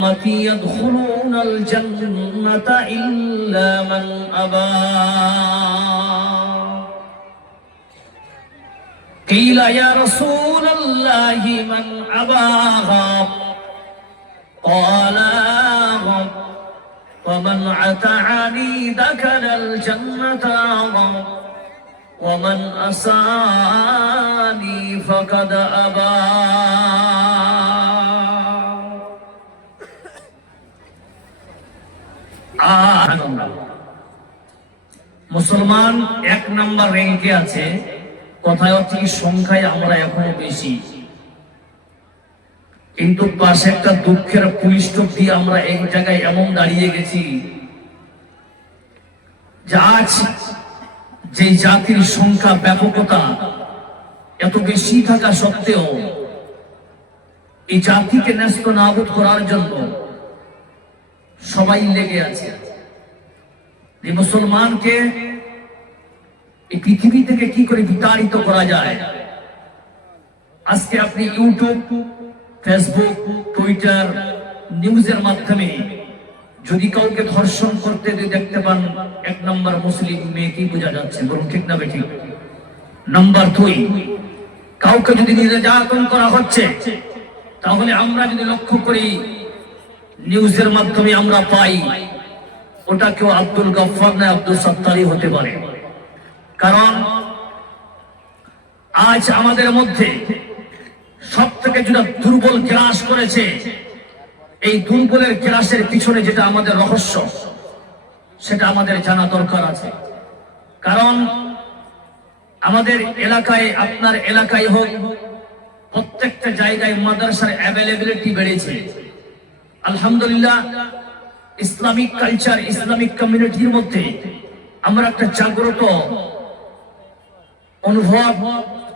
يدخلون الجنة إلا من أبى قيل يا رسول الله من أباها قال ومن أطاعني دخل الجنة ومن عصاني فقد أبى। মুসলমান এক নাম্বার র্যাঙ্কে আছে, কথায় হচ্ছে সংখ্যায় আমরা এখনো বেশি, কিন্তু পাশে একটা দুঃখের পুলিশটক দিয়ে আমরা এক জায়গায় এমন দাঁড়িয়ে গেছি যে আজ যে জাতির সংখ্যা ব্যাপকতা এত বেশি থাকা সত্ত্বেও এই জাতিকে ন্যস্ত নাবুদ করার জন্য সবাই লেগে আছে। এই মুসলমানকে এই পৃথিবী থেকে কি করে বিতাড়িত করা যায়। আজকে আপনি ইউটিউব, ফেসবুক, টুইটার, নিউজের মাধ্যমে যদি কাউকে ধর্ষণ করতে দেখতে পান, এক নম্বর মুসলিম মেয়েকে বোঝা যাচ্ছে, বরং ঠিক না বেঠিক। নাম্বার 2, কাউকে যদি নির্যাতন করা হচ্ছে, তাহলে আমরা যদি লক্ষ্য করি নিউজের মাধ্যমে আমরা পাই ওটা কেউ আব্দুল গফফার না আব্দুল সত্তারই হতে পারে। কারণ আজ আমাদের মধ্যে সব থেকে যেটা দুর্বল গ্রাস করেছে, এই দুর্বলের গ্রাসের পিছনে যেটা আমাদের রহস্য সেটা আমাদের জানা দরকার আছে। কারণ আমাদের এলাকায়, আপনার এলাকায় হোক, প্রত্যেকটা জায়গায় মাদ্রাসার অ্যাভেলেবিলিটি বেড়েছে। আলহামদুলিল্লাহ, ইসলামিক কালচার, ইসলামিক কমিউনিটির মধ্যে আমরা একটা জাগ্রত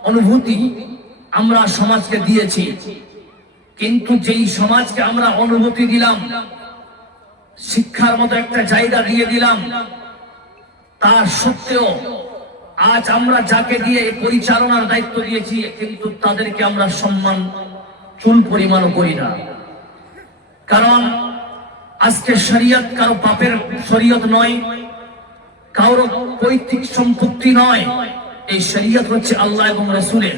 অনুভূতি আমরা সমাজকে দিয়েছি। কিন্তু যেই সমাজকে আমরা অনুভূতি দিলাম, শিক্ষার মতো একটা জায়গা দিয়ে দিলাম, তার সত্ত্বেও আজ আমরা যাকে দিয়ে পরিচালনার দায়িত্ব দিয়েছি, কিন্তু তাদেরকে আমরা সম্মান চুল পরিমাণও করি না। কারণ আজকে শরীয়ত কারো পাপের শরীয়ত নয়, কারো পৈতৃক সম্পত্তি নয়। এই শরীয়ত হচ্ছে আল্লাহ এবং রাসূলের।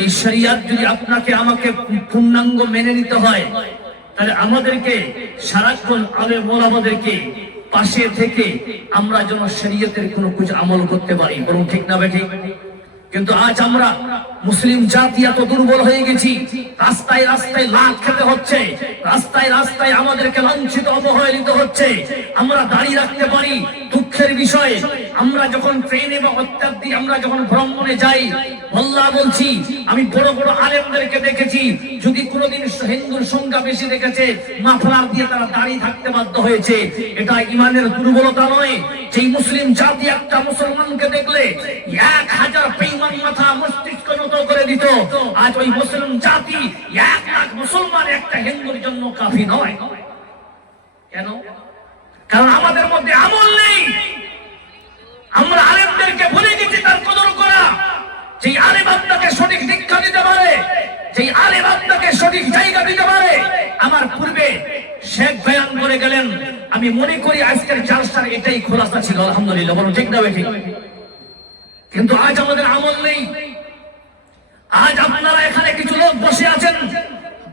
এই শরীয়ত যদি আপনাকে আমাকে পূর্ণাঙ্গ মেনে নিতে হয়, তাহলে আমাদেরকে সারাক্ষণ আলেম ওলামাদেরকে পাশে থেকে আমরা যেন শরীয়তের কোনো কিছু আমল করতে পারি, বরং ঠিক না বেঠিক। কিন্তু আজ আমরা মুসলিম জাতি এত দুর্বল হয়ে গেছি, রাস্তায় রাস্তায় লাট খেতে হচ্ছে, রাস্তায় রাস্তায় আমাদেরকে লাঞ্ছিত অবহেলিত হচ্ছে। আমরা দাঁড়িয়ে রাখতে পারি। দুঃখের বিষয়, আমরা যখন ট্রেনে বা অত্যাধি আমরা যখন ভ্রমণে যাই, আল্লাহ বলছি, আমি বড় বড় আলেমদেরকে দেখেছি, যদি কোনোদিন হিন্দুর সংখ্যা বেশি দেখেছে, মাফলার দিয়ে তারা দাঁড়িয়ে থাকতে বাধ্য হয়েছে। এটা ইমানের দুর্বলতা নয়। যেই মুসলিম জাতি একটা মুসলমানকে দেখলে 1000 বেঈমান মাথা মস্তিষ্ক নত করে দিত, আজ ওই মুসলিম জাতি 1 লাখ মুসলমান একটা হিন্দুর জন্য কাফি নয়। কেন? কারণ আমাদের মধ্যে আমল নেই। আমরা আলেমদেরকে ভুলে গেছি তার কদর করা। যেই আলেম আপনাকে সঠিক শিক্ষা দিতে পারে, যেই আলেম আপনাকে সঠিক জায়গা দিতে পারে। আমার পূর্বে শেখ বয়ান করে গেলেন, আমি মনে করি আজকের জালসার এটাই খোলাসা ছিল, আলহামদুলিল্লাহ, বলুন ঠিক না ঠিক। কিন্তু আজ আমাদের আমল নেই। আজ আপনারা এখানে কিছু লোক বসে আছেন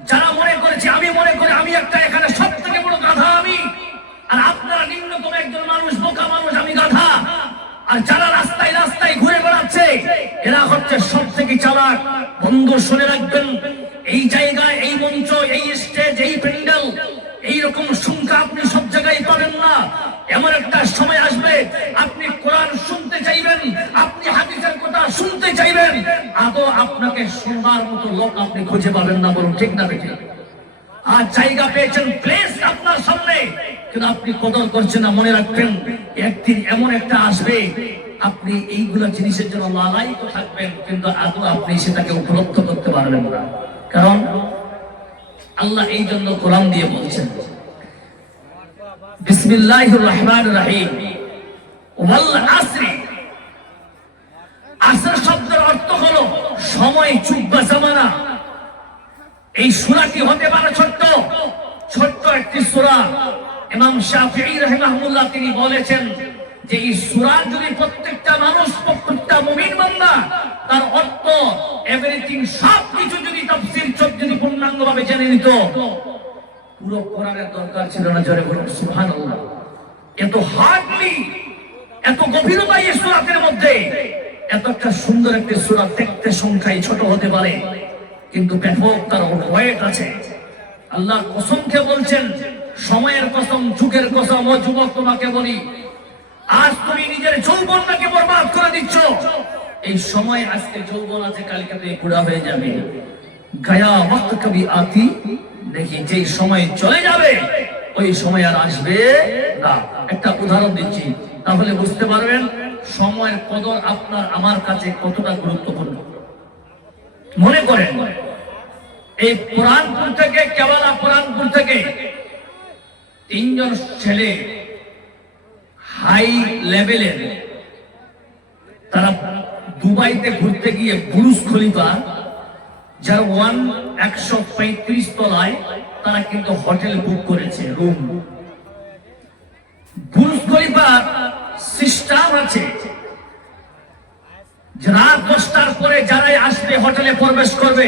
যারা মনে করেছে, আমি মনে করি আমি একটা এখানে সব থেকে বড় গাধা আমি, আর আপনারা নিম্নতম একজন মানুষ, বোকা মানুষ, আমি গাধা। আর যারা রাস্তায় রাস্তায় ঘুরে বেড়াচ্ছে, এরা হচ্ছে সব থেকে চালাক। বন্ধু শুনে রাখবেন, এই জায়গায়, এই মঞ্চ, এই স্টেজ, এই প্যান্ডেল, এইরকম সংখ্যা আপনি সব জায়গায় পাবেন না। এমন একটা সময় আসবে, আপনি কোরআন শুনতে চাইবেন, আপনি হাদিসের কথা শুনতে চাইবেন, আদৌ আপনাকে শুনবার মতো লোক আপনি খুঁজে পাবেন না, বলুন ঠিক না বেঠিক। আর জায়গা পেয়েছেন, প্লেস আপনার সামনে, কিন্তু আপনি কদর করছেন না। মনে রাখবেন, একদিন এমন একটা আসবে, আপনি এইগুলা জিনিসের জন্য লালায়িত থাকবেন, কিন্তু আদৌ আপনি সেটাকে উপলব্ধ করতে পারবেন না। কারণ আল্লাহ এই জন্য কোরআন দিয়ে বলছেন, বিসমিল্লাহির রহমানির রহিম, ওয়াল আসরি। আসর শব্দের অর্থ হলো সময়, যুগ বা জামানা। এই সূরাটি হতে পারে ছোট্ট, ছোট্ট একটি সূরা। ইমাম শাফিঈ রাহিমাহুল্লাহ তিনি বলেছেন যে এই সূরা যদি প্রত্যেকটা মানুষ, প্রত্যেকটা মুমিন বান্দা তার অর্থ এভরিথিং সবকিছু যদি তাফসীর যদি পূর্ণাঙ্গভাবে জেনে নিত, পুরো কোরআনের দরকার ছিল না। জোরে বলুন সুবহানাল্লাহ। এত হার্ডলি, এত গভীরতা এই সূরাতের মধ্যে। এত একটা সুন্দর একটি সূরা, দেখতে সংখ্যায় ছোট হতে পারে কিন্তু ব্যাপক তার ওয়েট আছে। আল্লাহ কসম খেয়ে বলছেন, সময়ের কসম, যুগের কসম, ও যুবক তোমাকে বলি, আজ তুমি নিজের যৌবনটাকে বরবাদ করে দিচ্ছ। এই সময় আজকে যৌবন আছে, কালকে তুমি বুড়া হয়ে যাবে। গায়া ওয়াক্ত কবি আতি দেখি, যেই সময় চলে যাবে ওই সময় আর আসবে না। একটা উদাহরণ দিচ্ছি, তাহলে বুঝতে পারবেন সময়ের কদর আপনার আমার কাছে কতটা গুরুত্বপূর্ণ। মনে করেন এই পুরানপুর থেকে, কেবলা পুরানপুর থেকে 3 জন ছেলে হাই লেভেলের, তারা দুবাইতে ঘুরতে গিয়ে বুর্জ খলিফা, যার 135 তলায়, তারা কিন্তু হোটেল বুক করেছে, রুম। বুর্জ খলিফা সিস্টেম আছে, রাত 10টার পরে যারাই আসবে হোটেলে প্রবেশ করবে,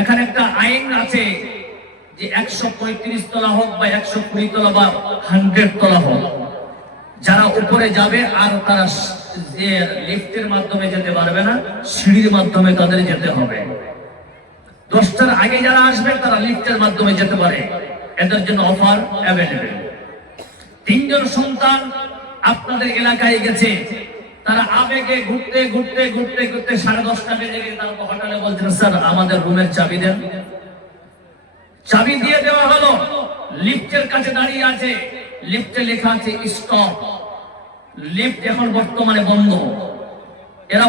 এখানে একটা আইন আছে যে 135 তলা হোক বা 120 তলা বা 100 তলা হোক, যারা উপরে যাবে আর তারা যে লিফটের মাধ্যমে যেতে পারবে না, সিঁড়ির মাধ্যমে তাদের যেতে হবে। 10টার আগে যারা আসবে তারা লিফটের মাধ্যমে যেতে পারে, এদের জন্য অফার অ্যাভেলেবেল। 3 জন সন্তান আপনাদের এলাকায় গেছে, তারা আবেগে ঘুরতে ঘুরতে ঘুরতে ঘুরতে 10:30টা বেজে গেছে, তারা হোটেলে বলছেন, স্যার আমাদের রুমের চাবি দেন। চাবি দিয়ে দেওয়া হলো, লিফটের কাছে দাঁড়িয়ে আছে, লিফটে লেখা আছে স্টপ। লিফট এখন বর্তমানে বন্ধ। এরা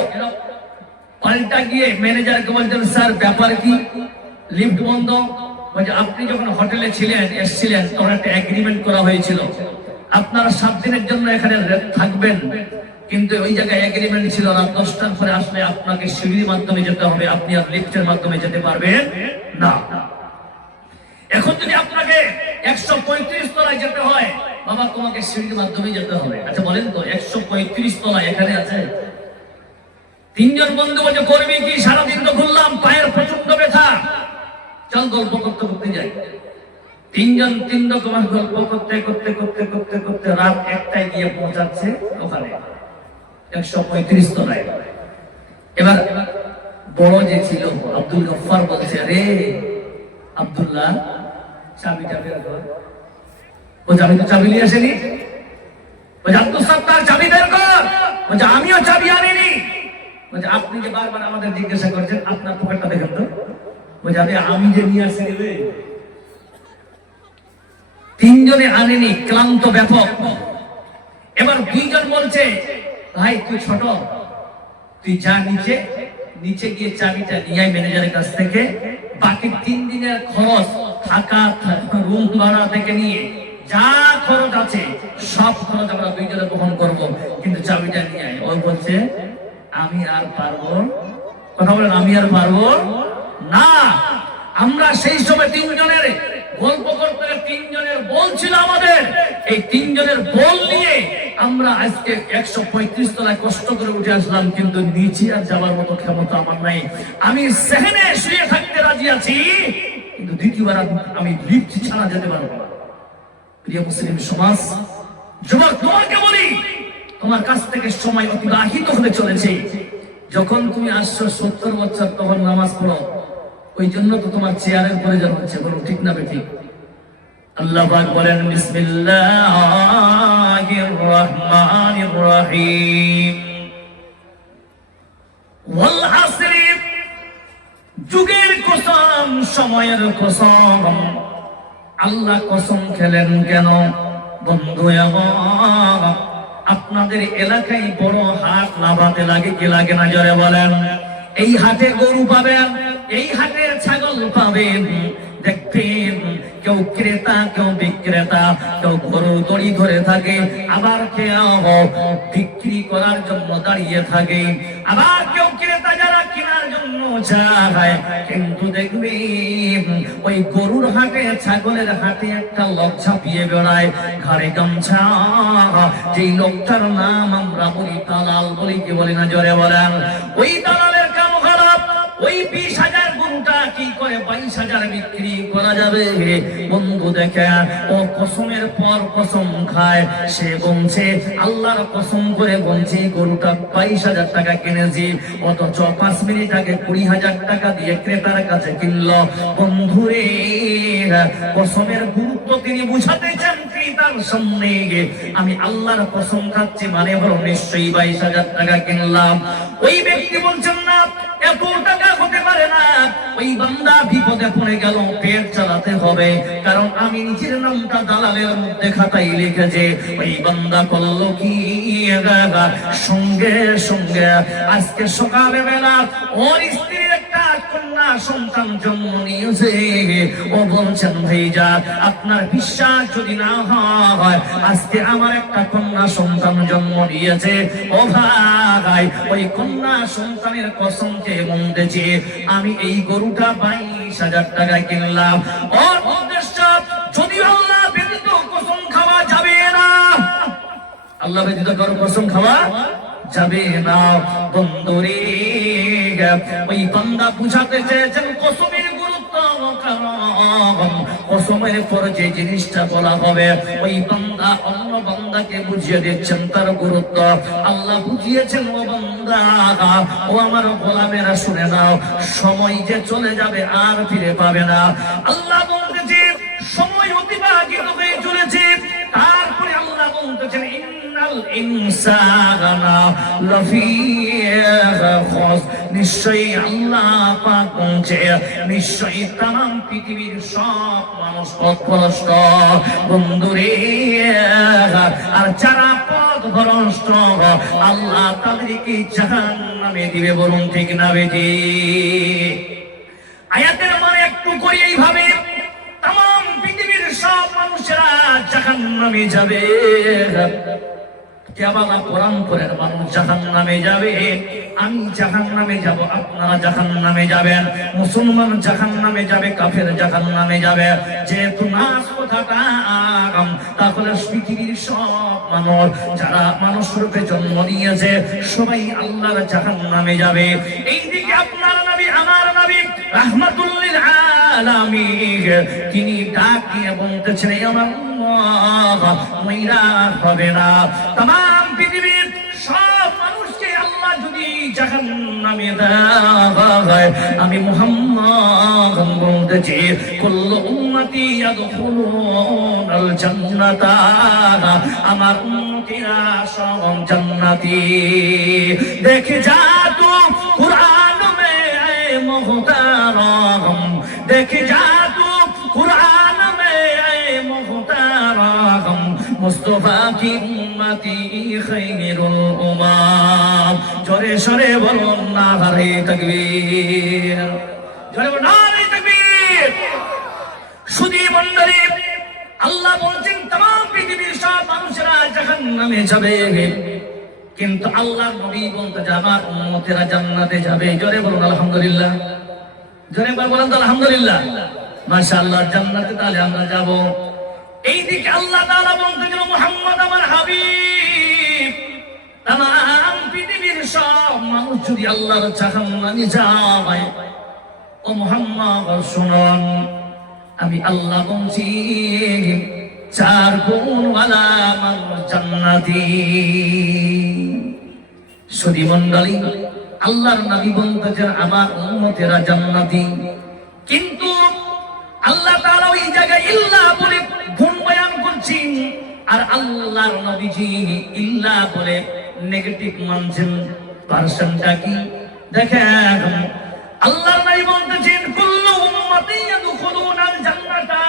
পাল্টা গিয়ে ম্যানেজারকে বলছেন, স্যার ব্যাপার কি, লিফট বন্ধ? বলছে, আপনি যখন হোটেলে ছিলেন, এসেছিলেন, তখন একটা এগ্রিমেন্ট করা হয়েছিল, আপনারা 7 দিনের জন্য এখানে থাকবেন, কিন্তু ওই জায়গায় এগ্রিমেন্ট ছিল রাত 10টার পরে আসলে আপনাকে সিঁড়ির মাধ্যমে যেতে হবে, আপনি আর লিফটের মাধ্যমে যেতে পারবেন না। এখন যদি আপনাকে 135 তলায় যেতে হয়, বাবা তোমাকে সিঁড়ির মাধ্যমে যেতে হবে। আচ্ছা বলেন তো, 135 তলায় এখানে আছে। 3 জন বন্ধু বলছে, করবি কি, সারাদিন তো ঘুরলাম, পায়ের প্রচন্ড ব্যথা, চল গল্প করতে করতে যাই। 3 জন 3 রকমের গল্প করতে করতে করতে করতে করতে রাত 1টায় গিয়ে পৌঁছাচ্ছে ওখানে 135 তলায়। এবার বড় যে ছিল আব্দুল গফফার বলছে, রে আব্দুল্লাহ, চাবিটা বের কর। বলছে, আমি তো চাবি নিয়ে আসিনি। বলছে, আব্দুল সত্তার চাবি বের কর। বলছে, আমিও চাবি আনিনি। বলছে, আপনি যে বারবার আমাদের জিজ্ঞাসা করছেন, আপনার পকেটটা দেখেন তো। বলছে, আমি যে নিয়ে আসি। 3 জনে আনেনি, ক্লান্ত ব্যাপক। এবার 2 জন বলছে, ভাই তুই ছোট, তুই যা নিচে নিচে গিয়ে চাবিটা নিয়ে আয় ম্যানেজারের কাছ থেকে, বাকি 3 দিনের খরচ, থাকা, রুম ভাড়া থেকে নিয়ে যা খরচ আছে সব খরচ আমরা 2 জনে বহন করব, কিন্তু চাবিটা নিয়ে আয়। ওই বলছে, আমি আর পারবো। কথা বলেন, আমি আর পারবো না। আমরা সেই সময় 3 জনের গল্প করতে, 3 জনের বল ছিল আমাদের, এই 3 জনের বল নিয়ে আমরা আজকে 135 তলায় কষ্ট করে উঠে আসলাম, কিন্তু নিচে আর যাবার মতো ক্ষমতা আমার নাই। আমি সেখানে শুয়ে থাকতে রাজি আছি, কিন্তু দ্বিতীয়বার আমি লিফট ছাড়া যেতে পারবো না। প্রিয় মুসলিম সমাজ, যুবক তোমাকে বলি, তোমার কাছ থেকে সময় অতিবাহিত হতে চলেছে। যখন তুমি আসছো 70 বছর, তখন নামাজ পড়ো, ওই জন্য তো তোমার চেয়ারের প্রয়োজন হচ্ছে, বলো ঠিক না বেঠিক? আল্লাহ পাক বলেন, বিসমিল্লাহির রহমানির রহিম, ওয়াল আসরি, যুগের কসম, সময়ের কসম। আল্লাহ কসম খেলেন কেন? বন্ধু আমার, আপনাদের এলাকায় বড় হাট লাগাতে লাগে কি লাগে না, জোরে বলেন? এই হাটে গরু পাবেন, এই হাটে ছাগল পাবেন, দেখবেন কেউ ক্রেতা কেউ বিক্রেতা, কেউ গরু দড়ি ধরে থাকে, আবার কেউ বিক্রি করার জন্য দাঁড়িয়ে থাকে, আবার কেউ ক্রেতা যারা কেনার জন্য যায়। কিন্তু দেখবি ওই গরুর হাটে ছাগলের হাটে একটা লোক ঝাঁপিয়ে বেড়ায়, ঘাড়ে গামছা, যেই লোকটার নাম আমরা বলি দালাল, বলি কি বলি না জোরে বলেন? ওই দালালের কাম খারাপ। ওই 20,000 গরুটা কি করে 22,000 বিক্রি করা যাবে? বন্ধু দেখে ও কসমের পর কসম খায়, সে বলছে আল্লাহর কসম করে বলছে গরুটা 22,000 টাকা কিনেছি, অথচ 5 মিনিট আগে 20,000 টাকা দিয়ে ক্রেতার কাছে কিনলো। বন্ধুরে, কসমের গুরুত্ব তিনি বুঝাতে চান ক্রেতার সামনে, আমি আল্লাহর কসম খাচ্ছি মানে বলো নিশ্চয়ই 22,000 টাকা কিনলাম। ওই ব্যক্তি বলছেন না এত টাকা হতে পারে না, ওই বান্দা বিপদে পড়ে গেল, পেট চালাতে হবে, কারণ আমি নিজের নামটা দালালের মধ্যে খাতায় লিখেছে। ওই বান্দা করলো কি, সঙ্গে সঙ্গে আজকে সকালে বেলা ওর স্ত্রীর একটা কন্যা সন্তান জন্ম নিয়েছে। ও বলছেন ভাইজান আপনার বিশ্বাস যদি না হয়, আজকে আমার একটা কন্যা সন্তান জন্ম নিয়েছে। ও ভাই, ওই কন্যা সন্তানের কসমকে বলতেছি আমি এই গরুটা 22,000 টাকায় কিনলাম। ওর উদ্দেশ্য যদি আল্লাহ ব্যতীত কসম খাওয়া যাবে না, আল্লাহ ব্যতীত কারো কসম খাওয়া যাবে না। বন্ধুরে, ওই বান্দা বুঝাতে চেয়েছেন কসমের গুরুত্ব, কারণ কসমের পর যে জিনিসটা বলা হবে ওই বান্দা অন্য বান্দাকে বুঝিয়ে দিচ্ছেন তার গুরুত্ব। আল্লাহ বুঝিয়েছেন ও বান্দা, ও আমার গোলামেরা শুনে নাও, সময় যে চলে যাবে আর ফিরে পাবে না। আল্লাহ বলতেছে সময় অতিবাহিত হয়ে চলেছে, তারপরে আল্লাহ বলতেছেন ইন্নাল ইনসানা লাফি খুসর, নিশ্চয়ই আল্লাহ পাক বলছে নিশ্চয়ই তাম পৃথিবীর সব মানুষ পথভ্রষ্ট। বন্ধুরে, আর যারা পথভ্রষ্ট আল্লাহ তাদেরকে জাহান্নামে দিবে, বলুন ঠিক না বেটি? আয়াতের মানে একটু করি এইভাবে, তাম পৃথিবীর সব মানুষেরা জাহান্নামে যাবে। কেবলা কোরআন পড়ে মানুষ জাহান্নামে যাবে, আমি জাহান্নামে যাব, আপনারা জাহান্নামে যাবেন, মুসলমান জাহান্নামে যাবে, কাফের জাহান্নামে যাবে। যেহেতু নাস কথাটা তাহলে পৃথিবীর সব মানুষ যারা মানুষ রূপে জন্ম নিয়েছে সবাই আল্লাহর জাহান্নামে যাবে। এইদিকে আপনার নবী আমার নবী রাহমাতুল লিল আলামিন তিনি ডাক দিয়ে বলতেছেন আমার মহিলা হবে না। তাম পৃথিবীর সব মানুষকে আল্লাহ যদি জাহান্নামে দেয়, আমি মুহাম্মদ বলতেছি কুল্লু উম্মতি ইয়াদখুলুনাল জান্নাতা, আমার উম্মতিরা সব জান্নাতি। দেখে যা তু কুরআন মে এ মুহতারাম, দেখে যা তু কুরআন মে এ মুহতারাম, মুস্তাফা কি উম্মতি খায়রুল উমাম। জোরে সরে বলুন নারে তাকবীর, জোরে বলুন নারে তাকবীর। শুধু মণ্ডলী, আল্লাহ বলছেন तमाम পৃথিবীর সব মানুষেরা জাহান্নামে যাবে, কিন্তু আল্লাহর নবী বলতে আমার উম্মতেরা জান্নাতে যাবে। জোরে বলুন আলহামদুলিল্লাহ, জোরে বলুন আলহামদুলিল্লাহ। মাশাআল্লাহ, জান্নাতে তাহলে আমরা যাব। এইদিকে আল্লাহ তাআলা বলতেছেন মুহাম্মদ আমার হাবিব, तमाम পৃথিবীর সব মানুষ যদি আল্লাহর জাহান্নামে যায়, ও মুহাম্মদ শুনুন, আমি আল্লাহ বলছি 4 গুণওয়ালা মানুষ জান্নাতি। সুধী মণ্ডলী, আল্লাহর নবী বলতেছেন আমার উম্মতেরা জান্নাতি, কিন্তু আল্লাহ তাআলা ওই জায়গায় ইল্লা বলে গুণ বয়ান করছেন, আর আল্লাহর নবীজি ইল্লা বলে নেগেটিভ মানছেন। পার্সেন্টটা কি দেখেন, আল্লাহর নবী বলতেছেন কুল্লু উম্মতি ইয়াদখুলুনাল জান্নাতা,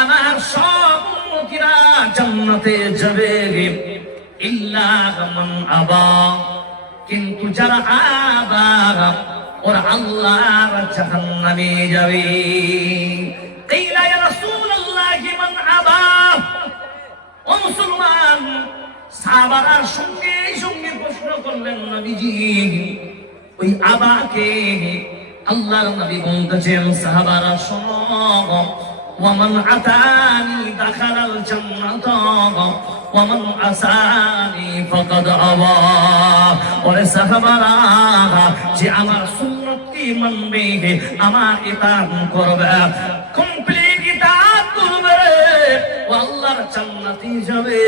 আমার সব উম্মতিরা জান্নাতে যাবে, ইল্লা মান আবা, কিন্তু যারা আবা ওরা আল্লাহর জাহান্নামে যাবে। কিলা ইয়া রাসূল মুসলমান সাহাবারা সঙ্গে সঙ্গে প্রশ্ন করলেন, নবীজি ওই আবাকে আল্লাহর নবী বলতেছেন, সাহাবারা শোনো, ওয়ামান আতানি দাখালাল জান্নাতা ওয়ামান আসানি ফাকাদ আবা। ওরে সাহাবারা, যে আমার সুন্নতকে মানবে, আমার ইতাআত করবে, কমপ্লিট ইতাআত করবে, ও আল্লাহর জান্নাতে যাবে।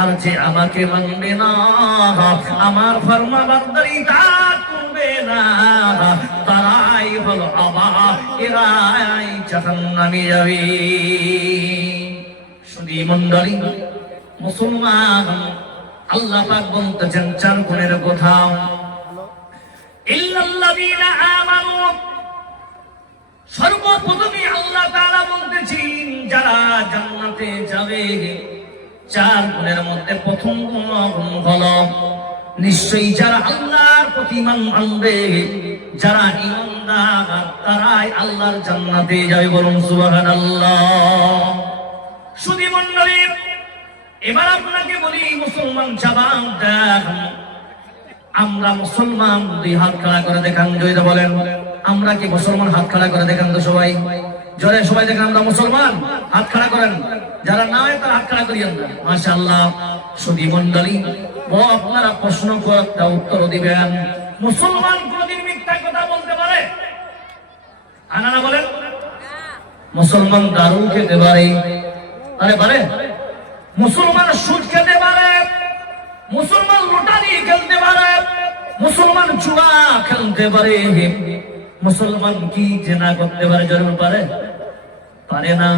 আর যে আমাকে মানবে না, আমার ফরমাবরদারি ইতাআত করবে না, তারাই হলো আবা, এরাই জাহান্নামে যাবে। শুধু মণ্ডলী মুসলমান, আল্লাহ পাক বলতেছেন চার গুণের কথা, ইল্লাল্লাযীনা আমানু। সর্বপ্রথমে আল্লাহ তাআলা বলতেছেন যারা জান্নাতে যাবে, চার গুণের মধ্যে প্রথম গুণ হলো নিশ্চয়ই যারা আল্লাহর প্রতি ঈমান আনবে, যারা ঈমানদার, তারাই আল্লাহর জান্নাতে যাবে। বলুন সুবহানাল্লাহ। শুধু মণ্ডলী, এবার আপনাকে বলি মুসলমান জবাব দেন। আমরা মুসলমান, দুই হাত খাড়া করে দেখান, জয়টা বলেন আমরা কি মুসলমান? হাত খাড়া করে দেখান তো সবাই, জোরে সবাই দেখান আমরা মুসলমান, হাত খাড়া করেন। যারা না হয় তারা হাত খাড়া করিয়েন না। মাশাআল্লাহ। শুধু মণ্ডলী, আপনারা প্রশ্ন করতে উত্তর দিবেন। মুসলমান কোনদিন মিথ্যা কথা বলতে পারে? আনারা বলেন। মুসলমান দারু খেতে পারে? আরে পারে? মুসলমান সুদ খেতে পারে, মুসলমান লুটানি খেলতে পারে, মুসলমান জুয়া খেলতে পারে, মুসলমান কি জেনা করতে পারে? জরুর পারে? পারে না।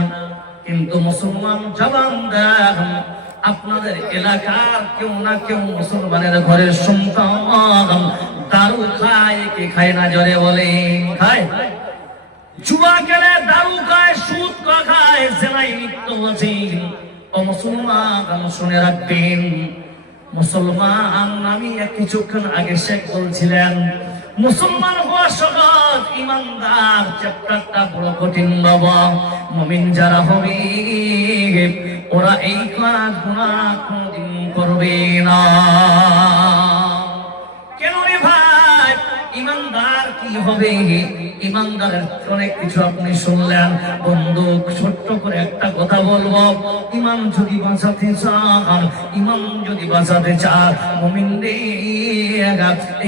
কিন্তু মুসলমান জবান দেন, আপনাদের এলাকার কেউ না কেউ মুসলমানের ঘরের সন্তান দারু খায় কি খায় না? জোরে বলে খায়। জুয়া খেলে, দারু খায়, সুদ খায়, জেনায় লিপ্ত আছে। ও মুসলমান শুনে রাখবেন, মুসলমান, আমি কিছুক্ষণ আগে শেখ বলছিলেন মুসলমান হওয়া সহজ, ইমানদার চ্যাপ্টারটা বড় কঠিন বাবা। মুমিন যারা হবে ওরা এই কাজগুলো কোনদিন করবে না। কেন রে ভাই? ইমানদার কি হবে? ইমানদারের অনেক কিছু আপনি শুনলেন। বন্ধু, ছোট্ট করে একটা কথা বলবো, ইমান যদি বাঁচাতে চান, ইমান যদি বাঁচাতে চান, মুমিনদের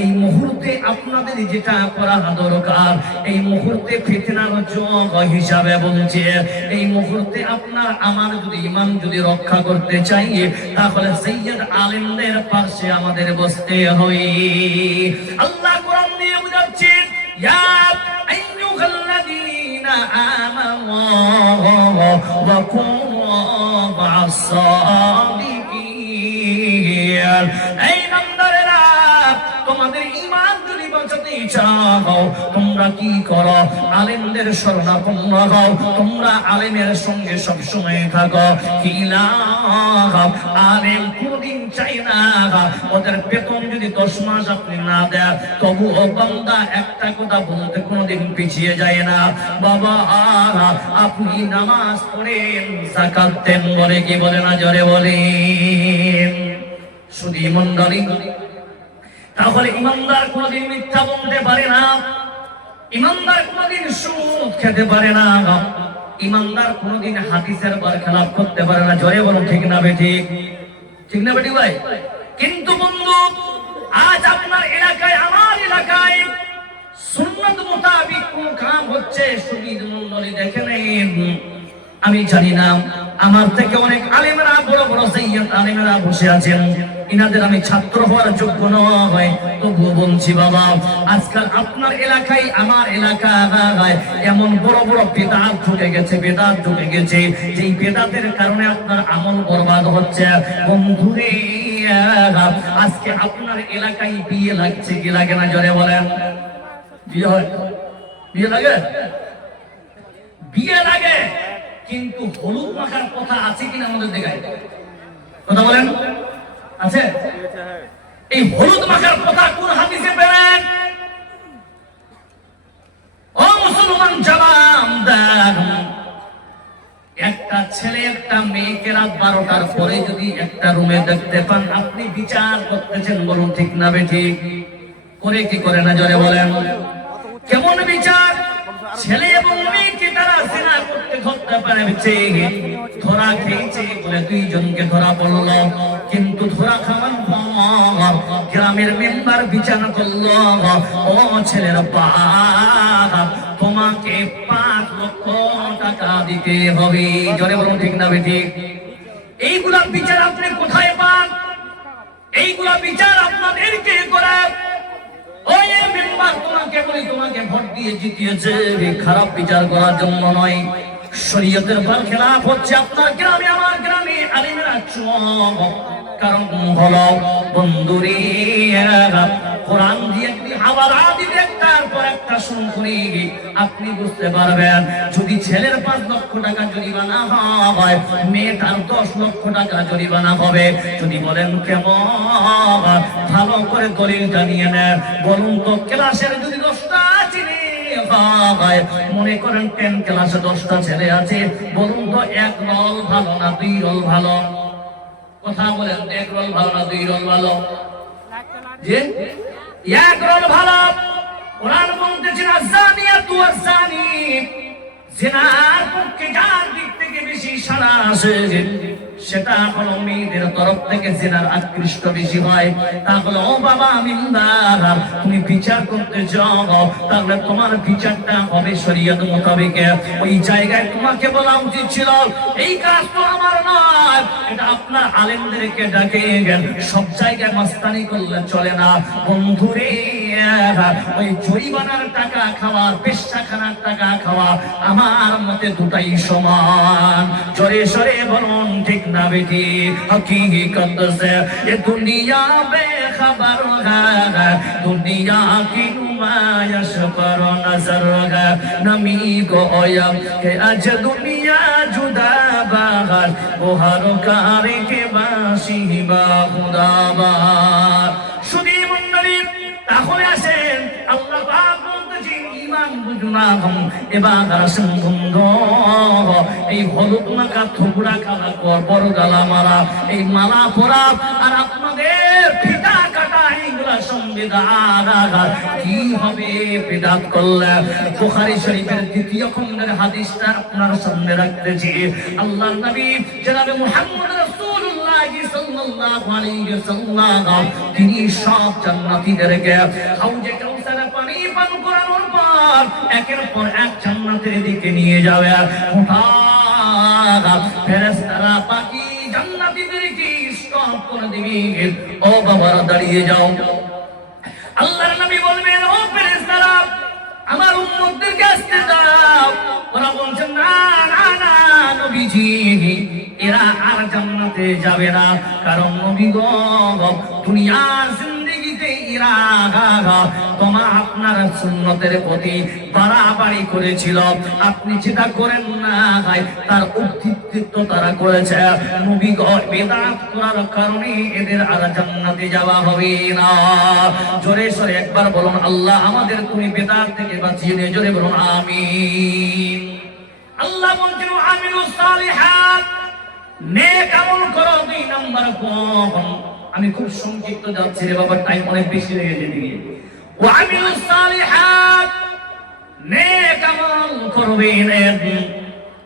এই মুহূর্তে আপনাদের যেটা করা দরকার, এই মুহূর্তে ফিতনার যোগ হিসাবে বলছে, এই মুহূর্তে আপনার আমার যদি ইমান যদি রক্ষা করতে চাই, তাহলে সৈয়দ আলেমদের পাশে আমাদের বসতে হয়। আল্লাহ কোরআন দিয়ে বুঝাচ্ছেন, ইয়া আইয়ুহাল্লাযীনা আমানু ওয়া কুনু মা'আস সাদিকিন। এই ইমানদারেরা, তোমাদের ঈমান যদি বাঁচাতে চাও, তোমরা কি করো? আলেমদের শরণাপন্ন হও, তোমরা আলেমের সঙ্গে সব সময় থাকো। আলেম কোনদিন চাই না ওদের বেতন যদি 10 মাস আপনি না দেন, তবু ও বান্দা একটা কথা বলতে কোনদিন পিছিয়ে যায় না। বাবা, আপনি নামাজ পড়েন, যাকাত দেন, বলে কি বলে না? জোরে বলেন। শুধু মণ্ডলী, তাহলে ইমানদার কোনদিন মিথ্যা বলতে পারে না, ইমানদার কোনদিন সুদ খেতে পারে না, ইমানদার কোনদিন হাদিসের বরখেলাপ করতে পারে না। জোরে বলুন ঠিক না বেঠিক? ঠিক না বেঠিক ভাই? কিন্তু বন্ধু, আজ আপনার এলাকায়, আমার এলাকায় সুন্নাত মোতাবেক কোন কাম হচ্ছে, শহীদ মণ্ডলী দেখে নেন। আমি জানি না, আমার থেকে অনেক আলেমরা, বড় বড় সৈয়দ আলেমরা বসে আছেন, ইনাদের আমি ছাত্র হওয়ার যোগ্য নয়, তবুও বলছি বাবা, আজকাল আপনার এলাকায়, আমার এলাকায় এমন বড় বড় বেদাত ঢুকে গেছে, বেদাত ঢুকে গেছে, যেই বেদাতের কারণে আপনার আমল বরবাদ হচ্ছে। বন্ধুরে, আজকে আপনার এলাকায় বিয়ে লাগছে কি লাগে না? জোরে বলেন। বিয়ে হয়? বিয়ে লাগে? বিয়ে লাগে, কিন্তু হলুদ মাখার কথা আছে কিনা আমাদের দেখায়? কথা বলেন, আছে? এই হলুদ মাখার কথা কোন হাদিসে পেলেন? ও মুসলমান জবাব দেন। একটা একটা ছেলে একটা মেয়েকে রাত 12টার পরে যদি একটা রুমে দেখতে পান, আপনি বিচার করতেছেন, বলুন ঠিক না বেঠিক? করে কি করে না জোরে বলেন? কেমন বিচার? ছেলে এবং মেয়েকে তারা জিনা করতে ধরতে পারছে, ধরা খেয়েছে বলে দুইজনকে ধরা পড়লো, কিন্তু ধরা খাওয়ার পর গ্রামের মেম্বার বিচার করলো, ও ছেলের বাপ, তোমাকে 5 লক্ষ টাকা দিতে হবে। জোরে বলুন ঠিক না বেঠিক? এইগুলা বিচার আপনি কোথায় পান? এইগুলা বিচার আপনাদেরকে করে। ওই মেম্বার তোমাকে বলি, তোমাকে ভোট দিয়ে জিতিয়েছে খারাপ বিচার করার জন্য নয়, শরীয়তের খেলাফ হচ্ছে আপনার গ্রামে আমার গ্রামে আলিমেরা চুপ। কারণ হলো বন্ধুরে, কোরআন দিয়ে একটি হাওয়ালা দিবে একটার পর একটা শুনকুনি, আপনি বুঝতে পারবেন। যদি ছেলের 5 লক্ষ টাকা জরিমানা হয়, মেয়েটার 10 লক্ষ টাকা জরিমানা হবে। যদি বলেন কেমন, ভালো করে দলিলটা নিয়ে নেন। বলুন তো, ক্লাসের যদি 10টা ছেলে হয়, মনে করেন 10 ক্লাসে 10টা ছেলে আছে, বলুন তো 1 রোল ভালো না 2 রোল ভালো? কথা বলেন, 1 রোল ভালো না 2 রোল ভালো? জি, 1 রোল ভালো। কোরআন বলতেছে আয-যানিয়াতু ওয়াজ-যানী, জিনার পক্ষে যার দিক থেকে বেশি সাড়া আসে সেটা হলো মেয়েদের তরফ থেকে জিনার আকৃষ্ট বেশি হয়। তাহলে ও বাবা মিন্দার, তুমি বিচার করতে যাও, তাহলে তোমার বিচারটা হবে শরীয়ত মোতাবেক। ওই জায়গায় তোমাকে বলা উচিত ছিল, এই কাজ তো আমার নয়, এটা আপনার আলেমদেরকে ডাকে। সব জায়গায় মাস্তানি করলে চলে না বন্ধুরে। ওই জরিমানার টাকা খাওয়া, পেশাখানার টাকা খাওয়া আমার মতে দুটাই সমান। জোরে সরে বলুন ঠিক না বেটি? হकीकत से ये दुनिया बेखबर है, दुनिया की नुमाइश पर नजर है, नमी गोया कि आज दुनिया जुदा बाहर, वो हर कार के बाशी बा खुदा बार। सुधी मंडली তাহলে আসেন, আল্লাহ পাক বলতেছেন ঈমান বুঝুনা হম এবার আসেন বন্ধু, এই হলুদ মাখা থুবড়া খাওয়া পর বড় গালা মারা, এই মালা পরা আর আপনাদের ফিতা কাটা, এইগুলা সংবিধান কি হবে বিদাত করলে? বুখারী শরীফের 2য় খণ্ডের হাদিসটা আপনার সামনে রাখতেছি। আল্লাহর নবী জনাবে মুহাম্মদ রাসূলুল্লাহ সাল্লাল্লাহু আলাইহি ওয়াসাল্লাম তিনি সব জান্নাতীদেরকে হাউজে কাউসারে পানি পান করানোর পর একের পর এক জান্নাতের দিকে নিয়ে যাবে। ফেরেশতারা পাকি জান্নাতীদেরকে স্টপ করে দিবে, ও বাবারা দাঁড়িয়ে যাও। আল্লাহর নবী বলবেন, ও ফেরেশতারা আমার উম্মতদেরকে আসতে দাও। ওরা বলছেন না না না নবীজি, এরা আর জান্নাতে যাবে না, কারণ নবী গো দুনিয়ার জিন্দেগিতে এরা তোমার আপনার সুন্নতের প্রতি বাড়াবাড়ি করেছিল, আপনি যেটা করেন না তার উদ্দীপ্ত তারা করেছে। নবী গো বিদআত করার কারণে এদের আর জান্নাতে যাওয়া হবে না। জোরে সরে একবার বলুন আল্লাহ আমাদের তুমি বিদআত থেকে বাঁচিয়ে নিয়ে, জোরে বলুন আমিন। আল্লাহ বলছেন আমিলুস সালিহাত, নেক আমল করো। 2 নাম্বার কোন, আমি খুব সংক্ষিপ্ত যাচ্ছি রে বাবা, টাইম অনেক বেশি লেগে যেতে গিয়ে। ওয়া আমিলুস সালিহাত, নেক আমল করবেন।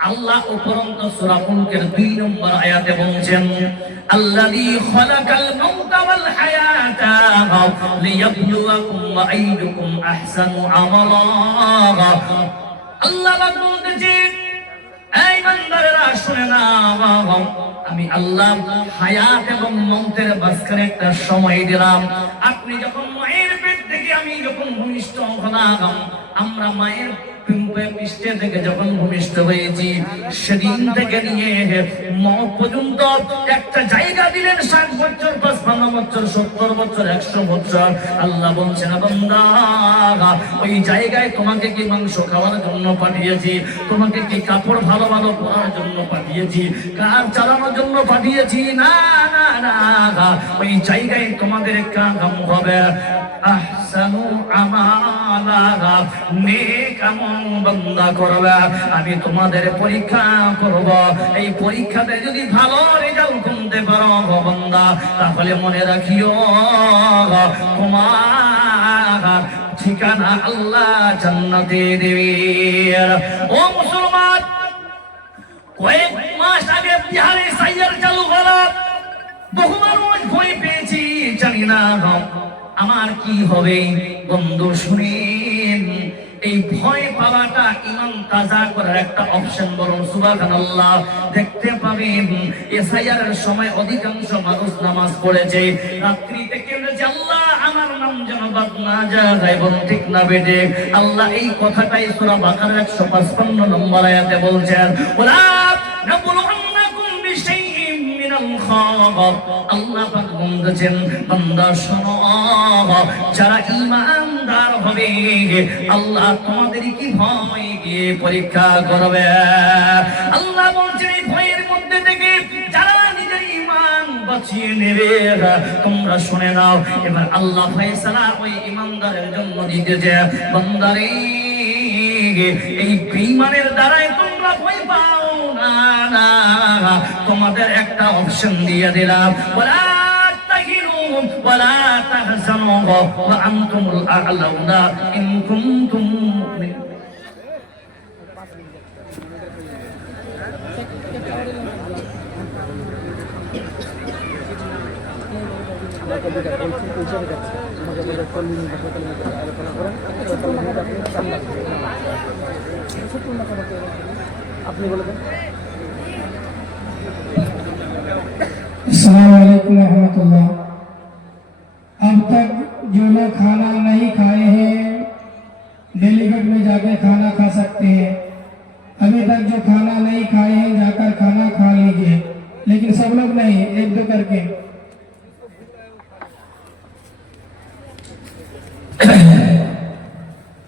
আল্লাহ উপরন্ত সূরা মুলকের 2 নম্বর আয়াতে বলেছেন আল্লাযী খালাকাল মাউতা ওয়াল হায়াতা লিয়াবলুয়াকুম আইয়ুকুম আহসানু আমালা। আল্লাহ বলতেছেন, এই বান্দারা শুনে নাও, আমি আল্লাহ হায়াত এবং মৌতের মাঝখানে একটা সময় দিলাম। আপনি যখন মায়ের পেট থেকে, আমি যখন ভূমিষ্ঠ হলাম, আমরা মায়ের পৃষ্ঠে থেকে যখন ভূমিষ্ঠ হয়েছি, সেদিন থেকে নিয়ে মওত পর্যন্ত একটা জায়গা দিলেন। 60 বছর, 55 বছর, 70 বছর, 100 বছর। আল্লাহ বলছেন বান্দা, ওই জায়গায় তোমাকে কি মাংস খাওয়ার জন্য পাঠিয়েছি? তোমাকে কি কাপড় ভালো ভালো পরার জন্য পাঠিয়েছি? কার চালানোর জন্য পাঠিয়েছি? না না না, ওই জায়গায় তোমাদের কাম হবে আহসানু আমালা। তাআলা নেক আমল বান্দা করবে, আমি তোমাদের পরীক্ষা করব। এই পরীক্ষাতে যদি ভালো রেজাল্ট করতে পারো বান্দা, তাহলে মনে রাখিও তোমার ঠিকানা আল্লাহ জান্নাতে দেবে। ও মুসলমান, কয়েক মাস আগে বিহারে সাইয়ার চালু হলো, বহু মানুষ ভয় পেয়েছি, জানি না আমার কি হবে। বন্ধু শুনেন, এই ভয় পাওয়াটা ইমান তাজা করার একটা অপশন, বলুন সুবহানাল্লাহ। দেখতে পাবেন এসআইআর সময় অধিকাংশ মানুষ নামাজ পড়েছে, রাত্রি থেকে বলেছে আল্লাহ আমার নাম যেন বাদ না যায়, বলুন ঠিক না বেটে? আল্লাহ এই কথাটাই সূরা বাকারার 155 নম্বর আয়াতে বলছেন, ওয়ালা নাবলুন্নাকুম বিশাইইন মিনাল খাওফ। আল্লাহ পাক বলেছেন, বান্দা শোনো, যারা ঈমানদার হবে আল্লাহ তোমাদের কি ভয় দিয়ে পরীক্ষা করবে। আল্লাহ বলছেন এই ভয়ের মধ্যে থেকে যারা নিজের ঈমান বাঁচিয়ে নেবে, তোমরা শুনে নাও। এবার আল্লাহ ফয়সালা ওই ঈমানদারের জন্য দিতেছে, বান্দারে এই বেঈমানের দ্বারাই তোমরা ভয় পাও না, তোমাদের একটা অপশন দিয়ে দিলাম, ওয়ালা তাহিনু ওয়ালা তাহজানু ওয়া আনতুমুল আ'লাউনা ইন কুনতুম মুমিনিন। अस्सलाम वालेकुम रहमतुल्लाह। अब तक जो लोग खाना नहीं खाए हैं डेलीगेट में जाकर खाना खा सकते हैं। अभी तक जो खाना नहीं खाए हैं जाकर खाना खा लीजिए, लेकिन सब लोग नहीं, एक दो करके।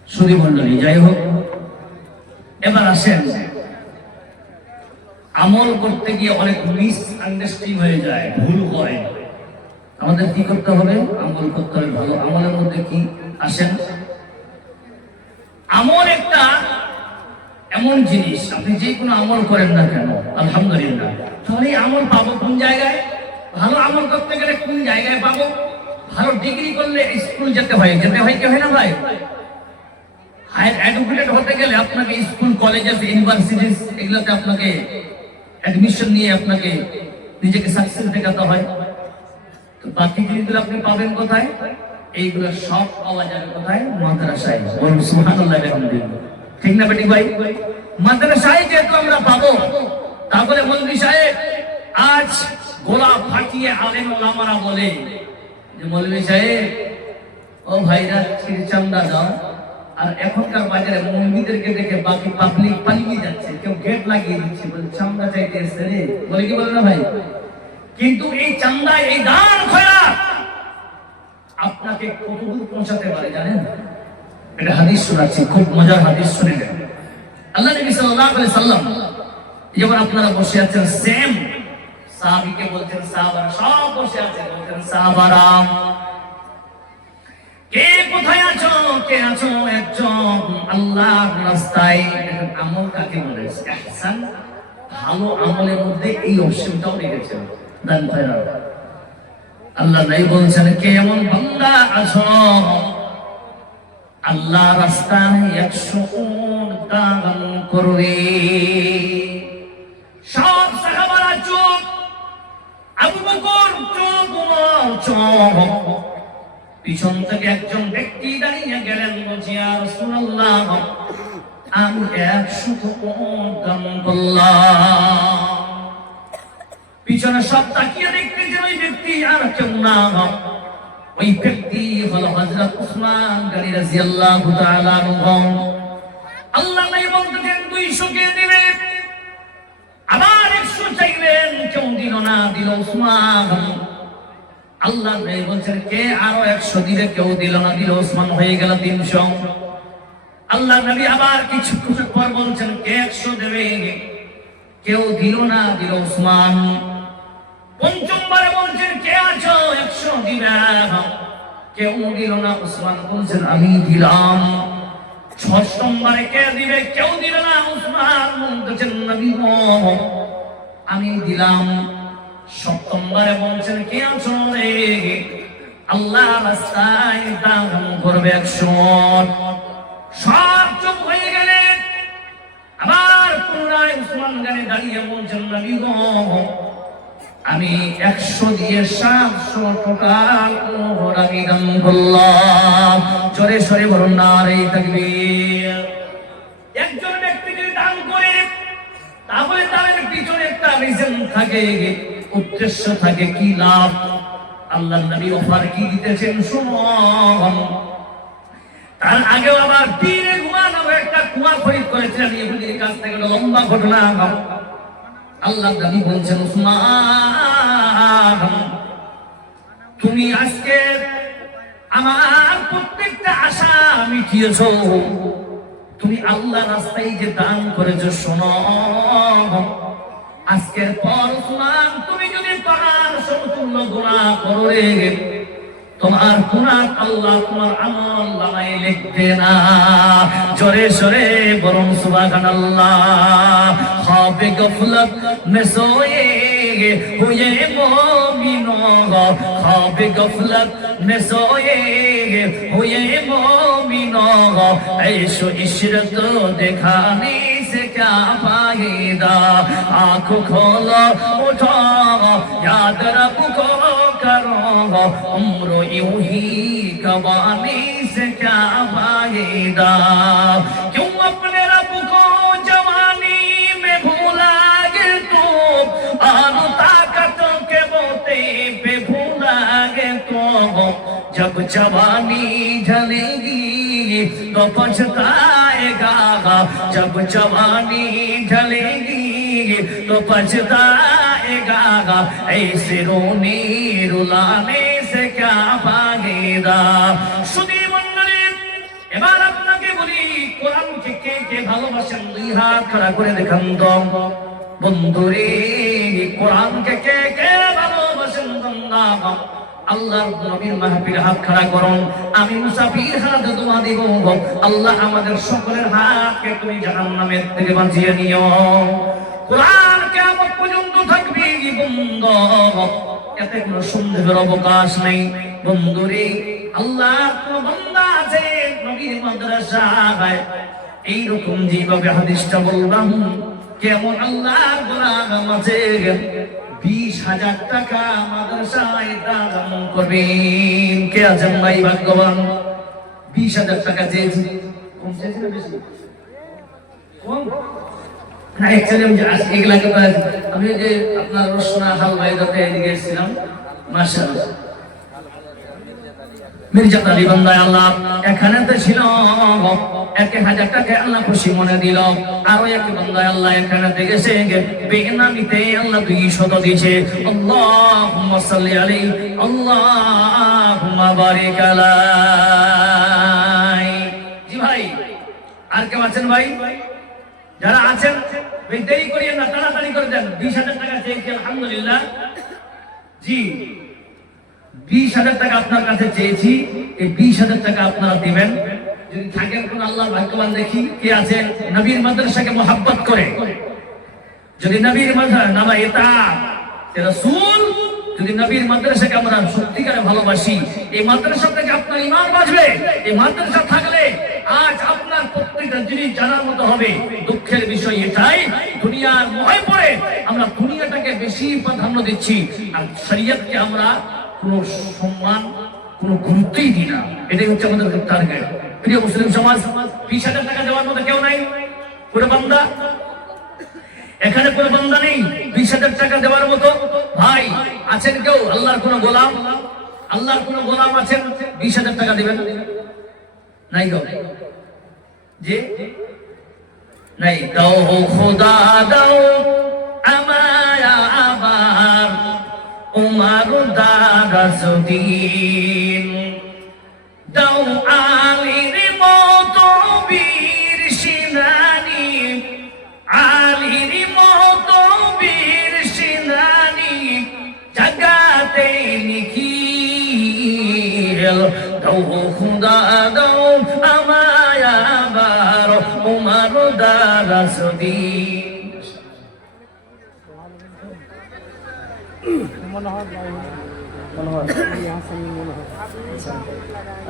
সুধী মণ্ডলী, যাই হোক, এবার আসেন, আমল করতে গিয়ে অনেক মিস আন্ডারস্ট্যান্ডিং হয়ে যায়, ভুল হয়। আমাদের কি করতে হবে? আমল করতে হবে ভালো। আমলের মধ্যে কি আসেন? আমল একটা এমন জিনিস, আপনি যে কোনো আমল করেন না কেন আলহামদুলিল্লাহ, তাহলে আমল পাবো কোন জায়গায়? ভালো আমল করতে গেলে কোন জায়গায় পাবো? ভালো ডিগ্রি করলে স্কুল যেতে হয় কি হয় না ভাই? হায়ার এডুকেটেড হতে গেলে আপনাকে স্কুল, কলেজেস, ইউনিভার্সিটিস এগুলোতে আপনাকে অ্যাডমিশন নিয়ে আপনাকে নিজেকে সাকসেস দেখাতে হয়। তো বাকি জিনিসগুলো আপনি পাবেন কোথায়? এইগুলো সব পাওয়া যাবে কোথায়? মাদ্রাসায়। বলুন সুবহানাল্লাহ, আলহামদুলিল্লাহ, ঠিক না বেটি ভাই? মাদ্রাসায় যেহেতু আমরা পাবো, তারপরে মৌলভী সাহেব আজ গোলা ফাটিয়ে আলেম ওলামারা বলে যে মৌলভী সাহেব ও ভাইরা চান্দা দাও, আর এখনকার বাজারে মৌলভীদেরকে দেখে বাকি পাবলিক পালিয়ে যাচ্ছে, কেউ গেট লাগিয়ে দিচ্ছে, বলে চান্দা চাইতে এসছে রে, বলে কি বলে না ভাই? কিন্তু এই চান্দা, এই দান খয়রাত আপনাকে কতদূর পৌঁছাতে পারে জানেন? এটা হাদিস শোনাচ্ছি, খুব মজার হাদিস, শুনে নেন। আল্লাহ নবী সাল্লাল্লাহু আলাইহি সাল্লাম যখন আপনারা বসে আছেন, সেম সাহাবীকে বলছেন, সাহাবারা সব বসে আছে, বলছেন সাহাবারা কে কোথায় আছো? কে আছো? একজন আল্লাহর রাস্তায়। আমল কাকে বলে? ইহসান, ভালো আমলের মধ্যে এই অপশনটাও রেখেছেন, দান খয়রাত। আল্লাহ নাই বলছেন কে এমন বান্দা আছো আল্লাহ রাস্তায় 100 উট দান করবে। সব সাহাবারা চুপ, আবু বকর চুপ, ওমর চুপ। পিছন থেকে একজন ব্যক্তি দাঁড়িয়ে গেলেন, বলছে ইয়া রাসূলুল্লাহ, আমি 100 উট দান করলাম। পিছনে সব তাকিয়ে দেখতেছেন ওই ব্যক্তি আর কেউ না, ওই ব্যক্তি হলো হযরত উসমান গনি রাদিয়াল্লাহু তাআলা আনহু। আল্লাহ নাই বলতেন 200 কে দিবে, আবার 100 চাইলেন, কেউ দিল না, দিল উসমান। আল্লাহ নাই বলছেন কে আরো 100 দিবে, কেউ দিল না, দিল উসমান, হয়ে গেল 300। আল্লাহ নবী আবার কিছুক্ষণ পর বলছেন কে 100 দেবে, কেউ দিল না, দিল উসমান। পঞ্চমবারে বলছেন কে আছো 100 দিবে, কেউ দিল না, উসমান বলছেন আমি দিলাম। 6 নম্বরে কে দিবে? কেউ দিবে না। উসমান বলতেছেন নবী গো আমি দিলাম। 7 নম্বরে বলছেন কে আছো রে? আল্লাহ রাস্তায় দান করবে 100। সব চুপ হয়ে গেলেন। আবার পুনরায় উসমান গানে দাঁড়িয়ে বলছেন নবী গো আমি 100 দিয়ে 700 টোটাল আমি দান করলাম। জোরে সরে বলুন নারে তাকবীর। একজন ব্যক্তি যদি দান করে তাহলে তার পিছনে একটা রিজন থাকে, উদ্দেশ্য থাকে, কি লাভ? আল্লাহর নবী অফার কি দিতেছেন শুনুন। তার আগেও আবার পীরে ঘুমানো একটা কুয়া খরিদ করেছিলেন ইহুদির কাছ থেকে, লম্বা ঘটনা। আল্লাহর নবী বলছেন উসমান তুমি আজকে আমার প্রত্যেকটা আশা মিটিয়েছো। তুমি আল্লাহর রাস্তায় যে দান করেছো শোনো, আজকের পর উসমান তুমি যদি পাহাড় সমতুল্য গুনাহ করো রে, তোমার গুনাহ আল্লাহ তোমার আমল নামায় লিখবে না। জোরে সরে বলুন সুবহানাল্লাহ। খাবে গফলত মে সোয়ে হুয়ে মুমিনো, খাবে গফলত মে সোয়ে হুয়ে মুমিনো, ऐशो इशरत दिखाने से क्या फायदा? आँखों खोलो उठो याद रब को करो, उम्र यूं ही गवाने से क्या फायदा? क्यों अपने रब को जवानी में भूला गे तू, और ताकतों के बोते पे भूला गे तो, जब जवानी ढलेगी तो पछताएगा, जब जवानी ढलेगी तो पछताएगा, ऐसे रोने रुलाने से क्या फायदा? শুধু মণ্ডলী এবার আপনাকে বলি কোরআনকে কে কে ভালোবাসেন 2 হাত খাড়া করে দেখান তো। বন্ধুরে কোরআনকে কে কে ভালোবাসেন? বান্দা আল্লাহর নবীর মাহফিলে হাত খাড়া করুন। আমি মুসাফির হাত দোয়া দিব, আল্লাহ আমাদের সকলের হাতকে তুমি জাহান্নামের থেকে বাঁচিয়ে নিও। কোরআন কিয়ামত পর্যন্ত থাকবে বন্ধ, এতে কোনো সন্দেহের অবকাশ নেই। বন্ধুরে আল্লাহর কোন বান্দা আছে নবীর মাদ্রাসায় এইরকম যেভাবে হাদিসটা বললাম, কেমন আল্লাহর গোলাম আছে 20,000 টাকা মাদ্রাসায় দান করবেন। কে আছেন ভাই ভাগ্যবান? 20,000 টাকা চেয়েছি। কম চেয়েছিল বেশি? কম না, অ্যাকচুয়ালি আমি যে আপনার রসনা হালওয়াইদাতে এদিকে এসেছিলাম, মাশাআল্লাহ মির্জাত আলী বান্দায় আল্লাহ এখানে তো ছিল 1,000 টাকা আল্লাহ খুশি মনে দিল। আরো এক বান্দায় আল্লাহ এখানে গেছে বেনামিতে আল্লাহ 200 দিয়েছে। আল্লাহুম্মা সাল্লি আলাইহি আল্লাহুম্মা বারিক আলাই। জি ভাই, আর কেউ আছেন ভাই? যারা আছেন দেরি করিয়েন না, তাড়াতাড়ি করে দেন। 20,000 টাকা চেয়েছি আলহামদুলিল্লাহ। জি 20,000 টাকা আপনার কাছে চেয়েছি, এই 20,000 টাকা আপনারা দিবেন। যদি থাকেন কোন আল্লাহর ভাগ্যবান দেখি কে আছে নবীর মাদ্রাসাকে মোহাব্বত করে, যদি নবীর মাদ্রাসা নামা এটা রাসূল, যদি নবীর মাদ্রাসাকে আমরা সত্যিকারে ভালোবাসি, এই মাদ্রাসা থেকে আপনার ঈমান বাঁচবে। এই মাদ্রাসা থাকলে আজ আপনার প্রত্যেকটা জিনিস জানার মতো হবে। দুঃখের বিষয় এটাই, দুনিয়ার মোহে পড়ে আমরা দুনিয়াটাকে বেশি প্রাধান্য দিচ্ছি, আর শরীয়তকে আমরা কোনো সম্মান কোনো গুরুত্বই দিই না। এটাই হচ্ছে আমাদের টার্গেট। প্রিয় মুসলিম সমাজ, 20,000 টাকা দেওয়ার মতো কেউ নাই? পুরো বান্দা এখানে কোনো বান্দা নেই 20,000 টাকা দেওয়ার মতো? ভাই আছেন কেউ? আল্লাহর কোন গোলাম, আল্লাহর কোন গোলাম আছেন 20,000 টাকা দিবেন? নাই গো, যে নাই। দাও খোদা দাও আমায় আবার উমার দারাজুদ্দিন, দাও আলীর মতো বীর সেনানী, আলীর মতো বীর সেনানী জাগাতে নিখিল। দাও খোদা দাও আমায় আবার তোমার দারাজ দিন।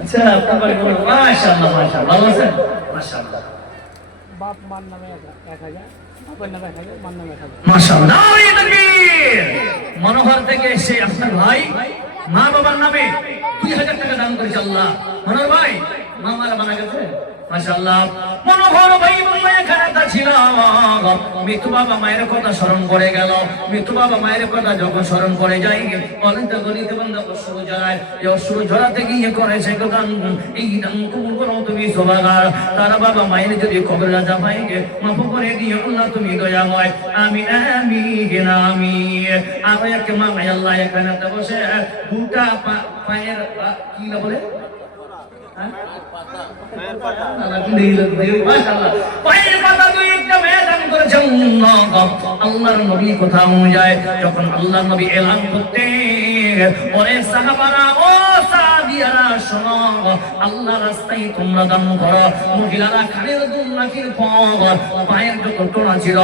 আচ্ছা আপনার বাড়ি বলুন। মাশাআল্লাহ মাশাআল্লাহ, ভালো আছেন? মাশাআল্লাহ बाप मान नामे 1000 বাপের নামে 1000 মান নামে 1000 মাশাআল্লাহ। নারে তাকবীর। মনোহর থেকে এসে আপনার ভাই মা বাবার নামে 2000 টাকা দান করেছে আল্লাহ। মনোহর ভাই মা মারা মারা গেছে, মাশাআল্লাহ। মনোহর ভাই বলল এখানে তা ছিল, মৃত্যু বাবা মায়ের কথা স্মরণ করে গেল। মৃত্যু বাবা মায়ের কথা যখন স্মরণ করে যায়, অনেকটা গলিতে বন্ধ অশ্রু ঝরায়। এই অশ্রু ঝরাতে গিয়ে করেছে গান, এই গান কবুল করো তুমি সোভাগার। তারা বাবা মায়ের যদি কবর রাজা ভাইকে মাফ করে দিও আল্লাহ তুমি দয়াময়। আমি আমি আরো একটা মা ভাই আল্লাহ এখানে বসে দুটা পায়ের কি না বলে আল্লাহর নবী কথা অনুযায়ী যখন আল্লাহ নবী এলান করতে, ওরে সাহাবারা ও সাহাবিয়ারা শোনো, আল্লাহ রাস্তায় তোমরা দান করো। মহিলারা খানের দুল নাকির পর পায়ের যত টোনা ছিল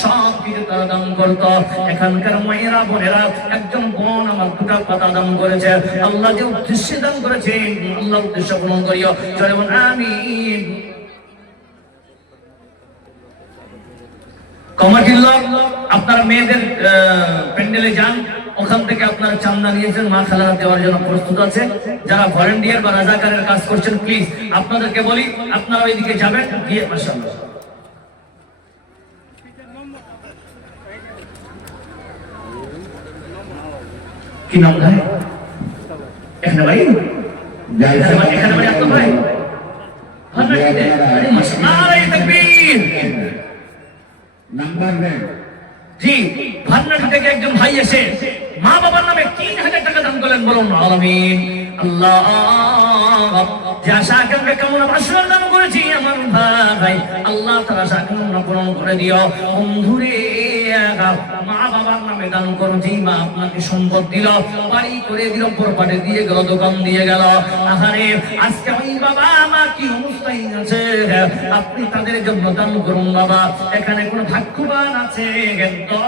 সব কিছু তারা দান করতো। এখানকার মায়েরা বোনেরা, একজন বোন আমার দুটা পাতা দান করেছে। আল্লাহ যে উদ্দেশ্যে দান করেছে আল্লাহ উদ্দেশ্য পূরণ করিও। চলে বোন আমিন। কমিটির লোক আপনারা মেয়েদের প্যান্ডেলে যান, ওখান থেকে আপনারা চান্দা নিয়েছেন, মা খালারা দেওয়ার জন্য প্রস্তুত আছে। যারা ভলেন্টিয়ার বা রাজাকারের কাজ করছেন প্লিজ আপনাদেরকে বলি আপনারা ওইদিকে যাবেন গিয়ে। মাশাআল্লাহ কি নাম ভাই? এখানে ভাই এখানে ভাই আপনার ভাই নাম্বার নেই জি। ভান্নাটি থেকে একজন ভাই এসে মা বাবার নামে 3000 টাকা দান করলেন। বলুন আমিন। আল্লাহ যে আশা আকাঙ্ক্ষা কামনা বাসনা দান করেছি আমার ভাই, আল্লাহ তার আশা কামনা পূরণ করে দিও। বন্ধুরে মা বাবার নামে দান করো। যেই মা আপনাকে সম্পদ দিল, বাড়ি করে দিল, প্রপার্টি দিয়ে গেল, দোকান দিয়ে গেল, আহারে আজকে ওই বাবা মা কি অবস্থায় আছে, আপনি তাদের জন্য দান করুন বাবা। এখানে কোন ভাগ্যবান আছে